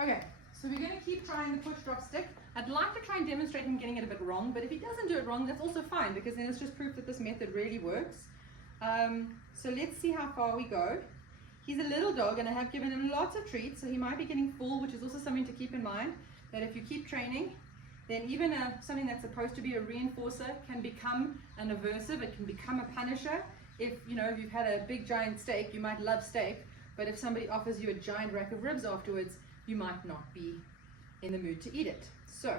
Okay, so we're going to keep trying the push drop stick. I'd like to try and demonstrate him getting it a bit wrong, but if he doesn't do it wrong, that's also fine, because then it's just proof that this method really works. So let's see how far we go. He's a little dog, and I have given him lots of treats, so he might be getting full, which is also something to keep in mind, that if you keep training, then even something that's supposed to be a reinforcer can become an aversive. It can become a punisher. If you've had a big giant steak, you might love steak, but if somebody offers you a giant rack of ribs afterwards, you might not be in the mood to eat it. So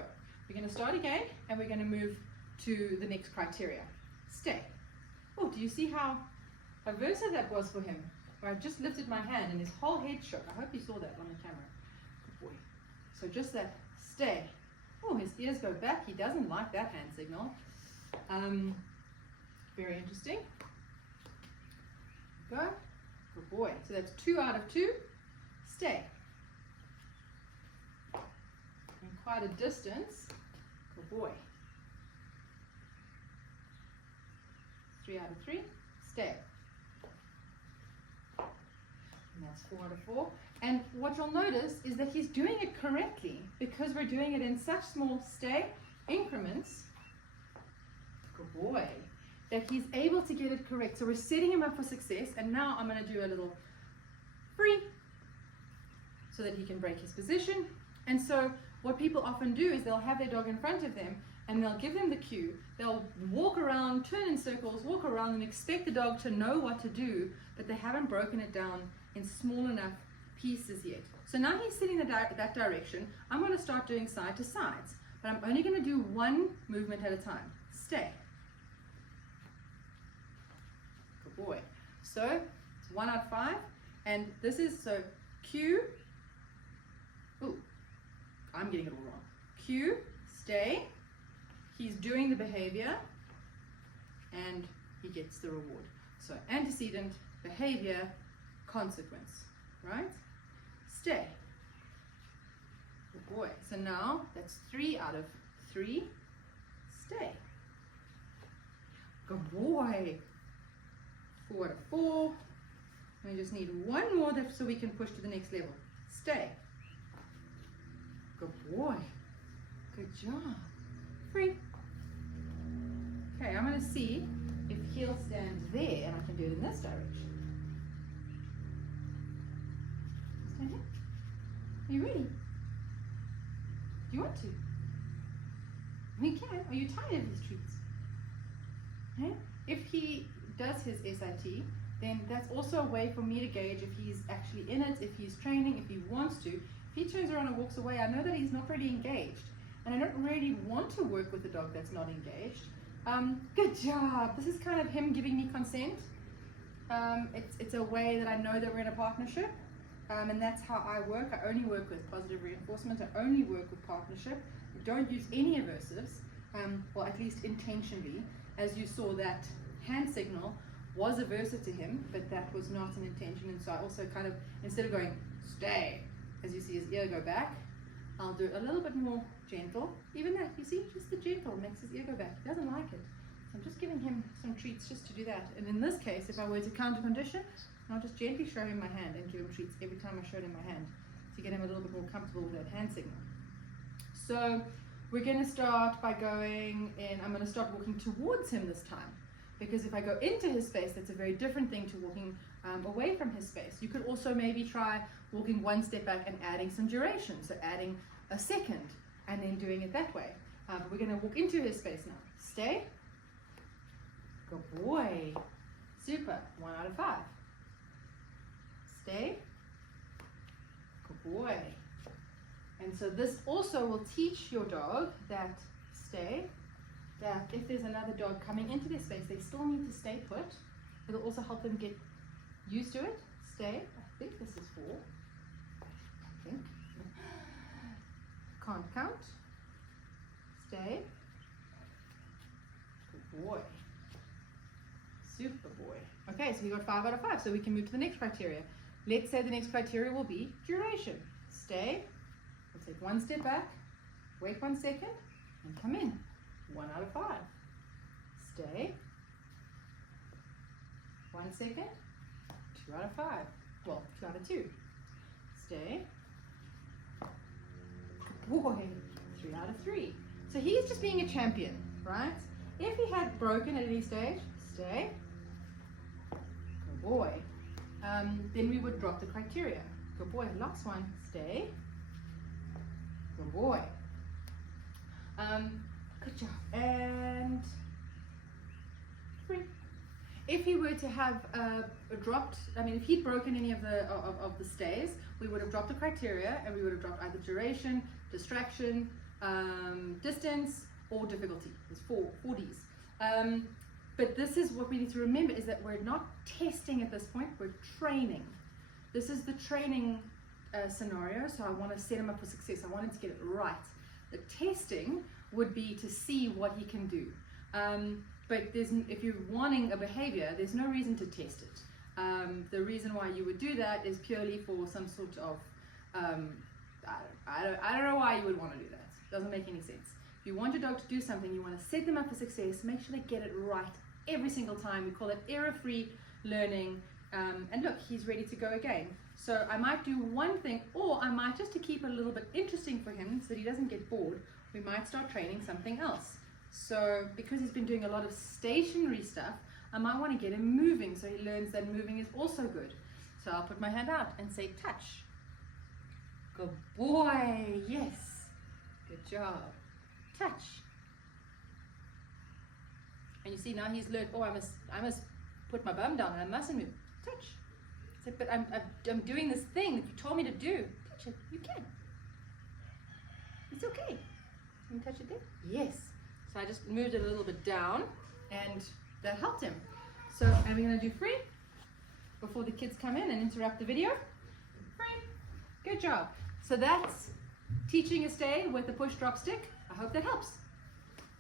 we're going to start again, and we're going to move to the next criteria. Stay. Oh, do you see how aversive that was for him? Where I just lifted my hand and his whole head shook. I hope you saw that on the camera. Good boy. So just that stay. Oh, his ears go back. He doesn't like that hand signal. Very interesting. Go. Good boy. So that's 2 out of 2. Stay. And quite a distance. Good boy. 3 out of 3. Stay. And that's 4 out of 4. And what you'll notice is that he's doing it correctly, because we're doing it in such small stay increments. Good boy. That he's able to get it correct. So we're setting him up for success, and now I'm going to do a little free so that he can break his position. And so what people often do is they'll have their dog in front of them, and they'll give them the cue. They'll walk around, turn in circles, walk around, and expect the dog to know what to do, but they haven't broken it down in small enough pieces yet. So now he's sitting that direction. I'm going to start doing side to sides, but I'm only going to do one movement at a time. Stay. Good boy. So it's 1 out of 5, and this is so cue. Ooh, I'm getting it all wrong. Cue, stay. He's doing the behavior, and he gets the reward. So antecedent, behavior, consequence, right? Stay. Good boy. So now that's 3 out of 3. Stay. Good boy. 4 out of 4. We just need one more so we can push to the next level. Stay. Good boy. Good job. Free. Okay, I'm going to see if heel stands there and I can do it in this direction. Stand here. Are you ready? Do you want to? We can. Are you tired of his treats? Okay? If he does his SIT, then that's also a way for me to gauge if he's actually in it, if he's training, if he wants to. If he turns around and walks away, I know that he's not really engaged. And I don't really want to work with a dog that's not engaged. Good job. This is kind of him giving me consent. It's a way that I know that we're in a partnership. And that's how I work. I only work with positive reinforcement. I only work with partnership. I don't use any aversives, or at least intentionally. As you saw, that hand signal was aversive to him, but that was not an intention. And so I also kind of, instead of going, stay, as you see his ear go back, I'll do it a little bit more gentle. Even that, you see, just the gentle makes his ear go back. He doesn't like it. So I'm just giving him some treats just to do that. And in this case, if I were to counter condition, I'll just gently show him my hand and give him treats every time I showed him my hand to get him a little bit more comfortable with that hand signal. So we're going to start by going in, I'm going to start walking towards him this time. Because if I go into his space, that's a very different thing to walking away from his space. You could also maybe try walking one step back and adding some duration. So adding a second and then doing it that way. But we're going to walk into his space now. Stay. Good boy. Super. 1 out of 5. Stay. Good boy. And so this also will teach your dog that stay, that if there's another dog coming into their space, they still need to stay put. It'll also help them get used to it. Stay. I think this is 4. I think. Can't count. Stay. Good boy. Super boy. Okay, so we got 5 out of 5, so we can move to the next criteria. Let's say the next criteria will be duration. Stay. We'll take one step back, wait 1 second, and come in. 1 out of 5. Stay. 1 second. 2 out of 5. Well, 2 out of 2. Stay. boy. 3 out of 3. So he's just being a champion, right? If he had broken at any stage, stay. Good boy. Then we would drop the criteria. Good boy. Last one. Stay. Good boy. Good job. And free. If he were to have dropped, if he'd broken any of the stays, we would have dropped the criteria, and we would have dropped either duration, distraction, distance, or difficulty. There's four Ds. But this is what we need to remember, is that we're not testing at this point, we're training. This is the training scenario, so I want to set him up for success. I want him to get it right. The testing would be to see what he can do. But if you're wanting a behavior, there's no reason to test it. The reason why you would do that is purely for some sort of, I don't know why you would want to do that. It doesn't make any sense. If you want your dog to do something, you want to set them up for success, make sure they get it right every single time. We call it error-free learning. And look, he's ready to go again. So I might do one thing, or I might, just to keep it a little bit interesting for him so that he doesn't get bored, we might start training something else. So because he's been doing a lot of stationary stuff, I might want to get him moving so he learns that moving is also good. So I'll put my hand out and say touch. Good boy, yes. Good job. Touch. And you see now he's learned, oh, I must put my bum down, I mustn't move. Touch. I said, but I'm doing this thing that you told me to do. Touch it. You can. It's okay. Can you touch it there? Yes. So I just moved it a little bit down, and that helped him. So are we going to do free before the kids come in and interrupt the video? Free. Good job. So that's teaching a stay with a push drop stick. I hope that helps.